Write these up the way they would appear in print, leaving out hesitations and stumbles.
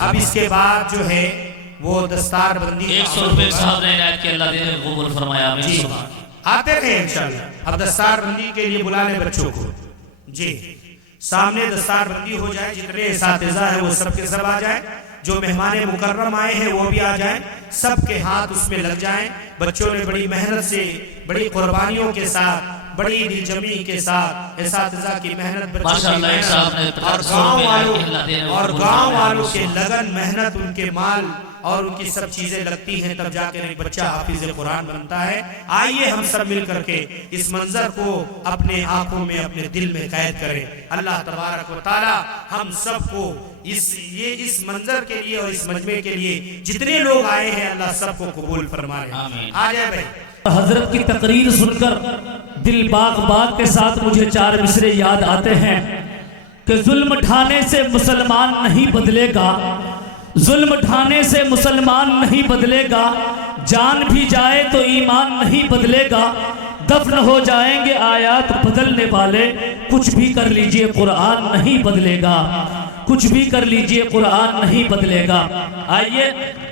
अब इसके बाद जो है वो दस्तार बंदी 100 रुपए साहब ने इनायत किया, अल्लाह ने कबूल फरमाया। जी आते रहे इंशाल्लाह। अब दस्तार बंदी के लिए बुला ले बच्चों को जी, सामने दस्तार बंदी हो जाए, जितने इसातिज़ा है वो सब के सब आ जाए, जो मेहमान मुकर्रम आए हैं वो भी आ जाए, सबके हाथ उसमें लग जाएं। बच्चों ने बड़ी मेहनत से, बड़ी कुर्बानियों के साथ, बड़ी दिलजमी के साथ इसातिज़ा की मेहनत, और गांव वालों के लगन मेहनत, उनके माल और उनकी सब चीजें लगती हैं, तब जाकर एक बच्चा हाफिज कुरान बनता है। आइए हम सब मिल करके इस मंजर को अपने आंखों में, अपने दिल में कैद करें। अल्लाह तबारक व तआला हम सबको इस मंजर के लिए और इस मजमे के लिए जितने लोग आए हैं, अल्लाह सबको कबूल फरमाए। आ जाए भाई। हजरत की तकरीर सुनकर दिल बाग बाग के साथ मुझे 4 मिसरे याद आते हैं कि जुल्म ढाने से मुसलमान नहीं बदलेगा, जुल्म ढाने से मुसलमान नहीं बदलेगा, जान भी जाए तो ईमान नहीं बदलेगा, दफन हो जाएंगे आयात बदलने वाले, कुछ भी कर लीजिए कुरान नहीं बदलेगा, कुछ भी कर लीजिए कुरान नहीं बदलेगा। आइए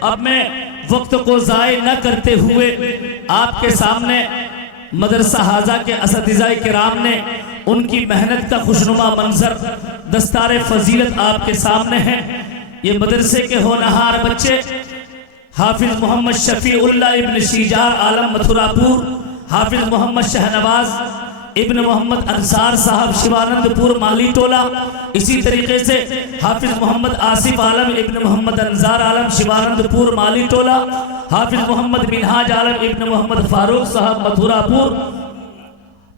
अब मैं वक्त को ज़ाय न करते हुए आपके सामने मदरसा हाजा के असतिज़ाए किराम ने उनकी मेहनत का खुशनुमा मंजर, दस्तार फजीलत आपके सामने है। ये मदरसे के होनहार बच्चे हाफिज मोहम्मद शफीउल्लाह इब्न शीजार आलम मथुरापुर, हाफिज मोहम्मद शहनवाज इब्न मोहम्मद अंसार साहब शिवानंदपुर माली टोला, इसी तरीके से हाफिज मोहम्मद आसिफ आलम इब्न मोहम्मद अंसार आलम शिवानंदपुर माली टोला, हाफिज मोहम्मद मिनहाज आलम इब्न मोहम्मद फारूक साहब मथुरापुर,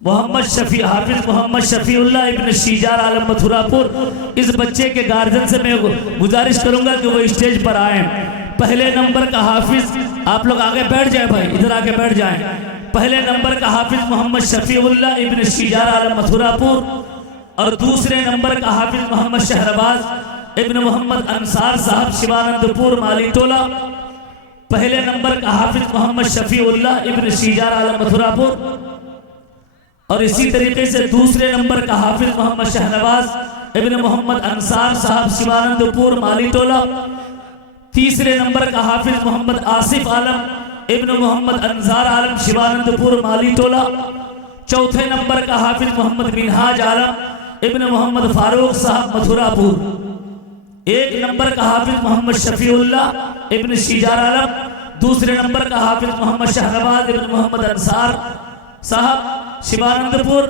मोहम्मद शफी हाफिज मोहम्मद शफीउल्लाह इब्न शीजार आलम मथुरापुर। इस बच्चे के गार्जियन से मैं गुजारिश करूंगा कि वो स्टेज पर आए। पहले नंबर का हाफिज, आप लोग आगे बैठ जाए भाई, इधर आके बैठ जाएं। पहले नंबर का हाफिज मोहम्मद शफीउल्लाह इब्न शीजार आलम मथुरापुर, और दूसरे नंबर का हाफिज मोहम्मद शहरबाज इब्न मोहम्मद अंसार साहब शिवानंदपुर माली टोला। पहले नंबर का हाफिज मोहम्मद शफीउल्लाह इब्न शीजार आलम मथुरापुर, और इसी तरीके से दूसरे नंबर का हाफिज मोहम्मद शहनवाज इब्न मोहम्मद अंसार साहब शिवानंदपुर माली टोला। तीसरे नंबर का हाफिज मोहम्मद आसिफ आलम इब्न मोहम्मद अंसार आलम शिवानंदपुर माली टोला। चौथे नंबर का हाफिज मोहम्मद मिनहाज आलम इब्न मोहम्मद फारूक साहब मथुरापुर। एक नंबर का हाफिज मोहम्मद शफीउल्लाह इब्न शीजार आलम, दूसरे नंबर का हाफिज मोहम्मद शहनवाज इब्न मोहम्मद अंसार साहब शिवानंदपुर।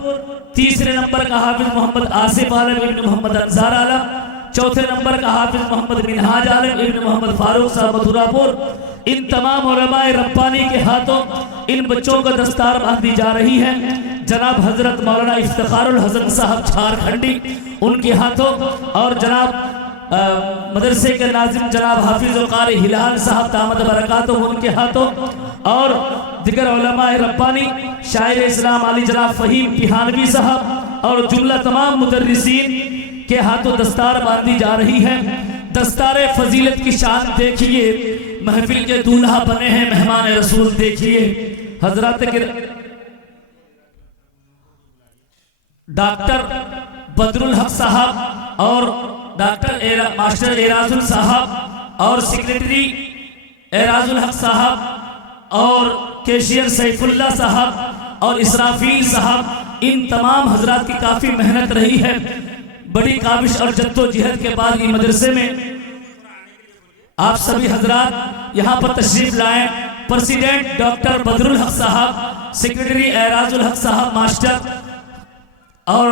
तीसरे नंबर का हाफिज मोहम्मद आसिफ आलम इब्न मोहम्मद अंसार आलम। चौथे नंबर का हाफिज मोहम्मद मिनहाज आलम इब्न मोहम्मद फारूक साहब मथुरापुर। इन तमाम उलमाए रब्बानी के हाथों इन बच्चों का दस्तार बांधी जा रही है। जनाब हजरत मौलाना इफ्तिखारुल हसन साहब झारखंडी उनके हाथों, और जनाब मदरसे के नाजिम जनाब हाफिज कारी हिलाल साहब दामद बरकातुहू उनके हाथों, और दिगर उलमाए रब्बानी शायर इस्लाम अली जनाब फहीम पिहानवी साहब और जुमला तमाम मुदर्रिसीन के हाथों दस्तार बांधी जा रही है। दस्तार फजीलत की शान देखिए, महफिल के दूल्हा बने हैं मेहमान रसूल देखिए। हजरत के डॉक्टर बदरुल हक साहब और डॉक्टर मास्टर एराजुल साहब और सेक्रेटरी एराजुल हक साहब और कैशियर सैफुल्लाह साहब और इसराफील साहब, इन तमाम हजरात की काफ़ी मेहनत रही है। बड़ी काबिश और जद्दोजहद के बाद ये मदरसे में आप सभी हजरात यहाँ पर तशरीफ लाएं। प्रेसिडेंट डॉक्टर बदरुल हक साहब, सेक्रेटरी एराजुल हक साहब मास्टर, और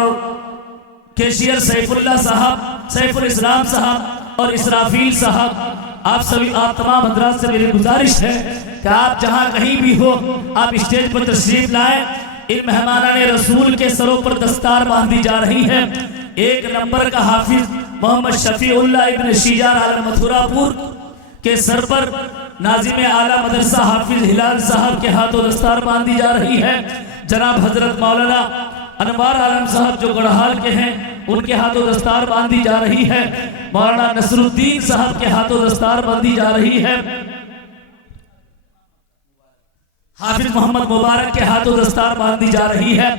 कैशियर सैफुल्लाह साहब, सैफुल इस्लाम साहब और इसराफील साहब, आप सभी आप तमाम हजरात से मेरी गुजारिश है कि आप जहां कहीं भी हो आप स्टेज पर तशरीफ लाएं। इन मेहमानाने रसूल के सरों पर दस्तार बांधी जा रही है। एक नंबर का हाफिज मोहम्मद शफीउल्लाह इब्न शीजार आलम मथुरापुर के सर पर नाजिम आला मदरसा हाफिज हिलाल साहब के हाथों दस्तार बांधी जा रही है। जनाब हजरत मौलाना अनवार आलम साहब जो गढ़हाल के हैं उनके हाथों दस्तार बांधी जा रही है। मौलाना नसरुद्दीन साहब के हाथों दस्तार बांधी जा रही है। हाफिज मोहम्मद मुबारक के हाथों दस्तार बांधी जा रही है।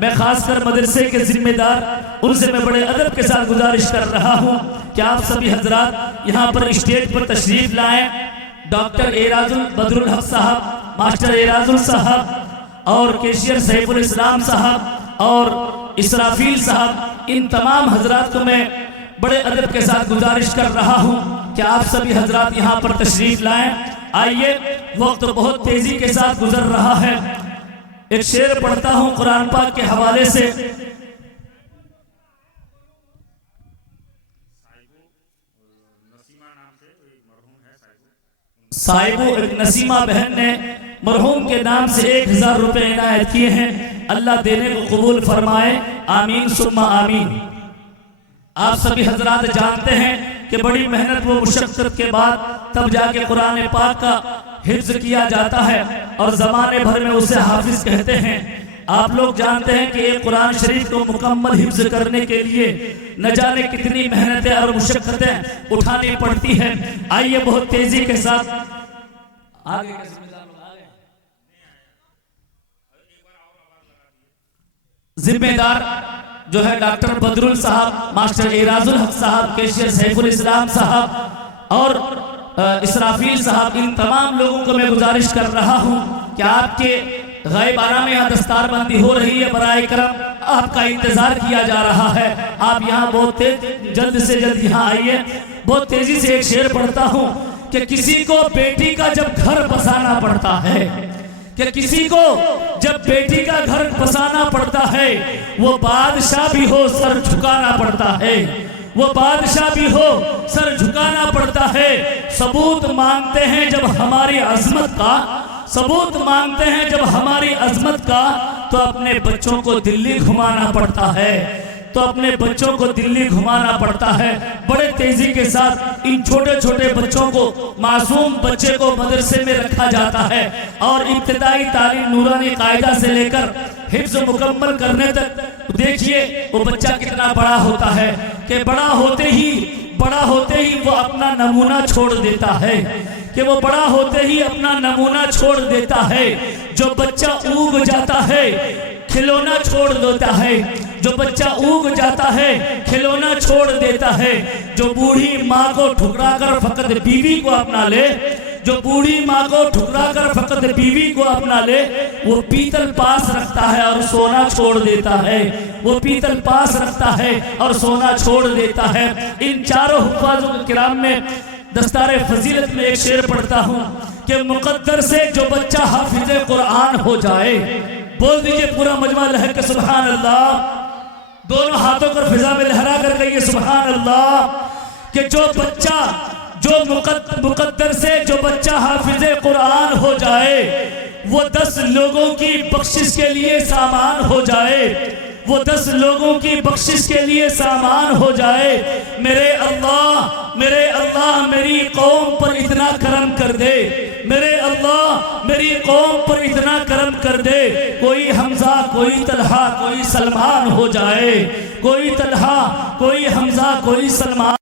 मैं खासकर मदरसे के जिम्मेदार उनसे मैं बड़े अदब के साथ गुजारिश कर रहा हूँ कि आप सभी हजरात यहाँ पर स्टेज पर तशरीफ लाएं। डॉक्टर एराजुल बदरुल हक साहब, मास्टर एराजुल साहब और कैशियर सैफुल इस्लाम साहब और इसराफील साहब, इन तमाम हजरात को मैं बड़े अदब के साथ गुजारिश कर रहा हूँ कि आप सभी हजरात यहाँ पर तशरीफ लाएं। आइए, वक्त बहुत तेजी के साथ गुजर रहा है। एक शेर पढ़ता हूँ कुरान पाक के हवाले से। साहिबो एक नसीमा बहन ने मरहूम के नाम से 1000 रुपए इनायत किए हैं। अल्लाह देने को कबूल फरमाए, आमीन सुम्मा आमीन। आप सभी हजरात जानते हैं कि बड़ी मेहनत व मुशक्कत के बाद तब जाके कुरान पाक का हिफ्ज किया जाता है और ज़माने भर में उसे हाफिज कहते हैं। आप लोग जानते हैं कि एक कुरान शरीफ को मुकम्मल हिफ्ज करने के लिए न जाने कितनी मेहनतें और मुशक्कतें उठानी पड़ती हैं। आइए बहुत तेजी के साथ आगे जिम्मेदार जो है डॉक्टर बदरुल साहब, मास्टर एराजुल हक साहब, कैशियर सैफुल इस्लाम साहब और इसराफील साहब, इन तमाम लोगों को मैं गुजारिश कर रहा हूं कि आपके गायबाना में यहाँ दस्तारबंदी हो रही है। बराए करम आपका इंतजार किया जा रहा है। आप यहाँ बहुत तेज जल्द से जल्द यहाँ आइए। बहुत तेजी से एक शेर पढ़ता हूँ कि किसी को बेटी का जब घर बसाना पड़ता है, कि किसी को जब बेटी का घर बसाना पड़ता है, वो बादशाह भी हो सर झुकाना पड़ता है, वो बादशाह भी हो सर झुकाना पड़ता है। सबूत मांगते हैं जब हमारी अजमत का, सबूत मांगते हैं जब हमारी अजमत का, तो अपने बच्चों को दिल्ली घुमाना पड़ता है, तो अपने बच्चों को दिल्ली घुमाना पड़ता है। बड़े तेजी के साथ इन छोटे छोटे बच्चों को, मासूम बच्चे को मदरसे में रखा जाता है और इब्तिदाई तालीम नूरानी कायदा से लेकर हिफ्ज मुकम्मल करने तक देखिए वो बच्चा कितना बड़ा होता है कि बड़ा होते ही वो अपना नमूना छोड़ देता है, कि वो बड़ा होते ही अपना नमूना छोड़ देता है। जो बच्चा उग जाता है खिलौना छोड़ देता है, जो बच्चा उग जाता है खिलौना छोड़ देता है। जो बूढ़ी माँ को ठुकरा कर फकत बीवी को अपना ले, जो बूढ़ी माँ को ठुकरा कर फकत बीवी को अपना ले, वो पीतल पास रखता है और सोना छोड़ देता है, वो पीतल पास रखता है और सोना छोड़ देता है। इन चारों हुफ़ाज़ किराम में दस्तारे फजीलत में एक शेर पढ़ता हूँ कि मुक़द्दर से जो बच्चा हाफिज़े कुरान हो जाए, बोल दीजिए पूरा मजमा लहर के सुभान अल्लाह। दोनों हाथों को फिजा में लहरा कर कहिए सुभान अल्लाह। कि जो बच्चा, जो मुक़द्दर से जो बच्चा हाफिज़े कुरान हो जाए, वो 10 लोगों की बख्शिश के लिए सामान हो जाए, वो 10 लोगों की बख्शिश के लिए सामान हो जाए। मेरे अल्लाह मेरी कौम पर इतना करम कर दे, मेरे अल्लाह मेरी कौम पर इतना करम कर दे। कोई हमजा, कोई तलहा, कोई सलमान हो जाए, कोई तलहा, कोई हमजा, कोई सलमान।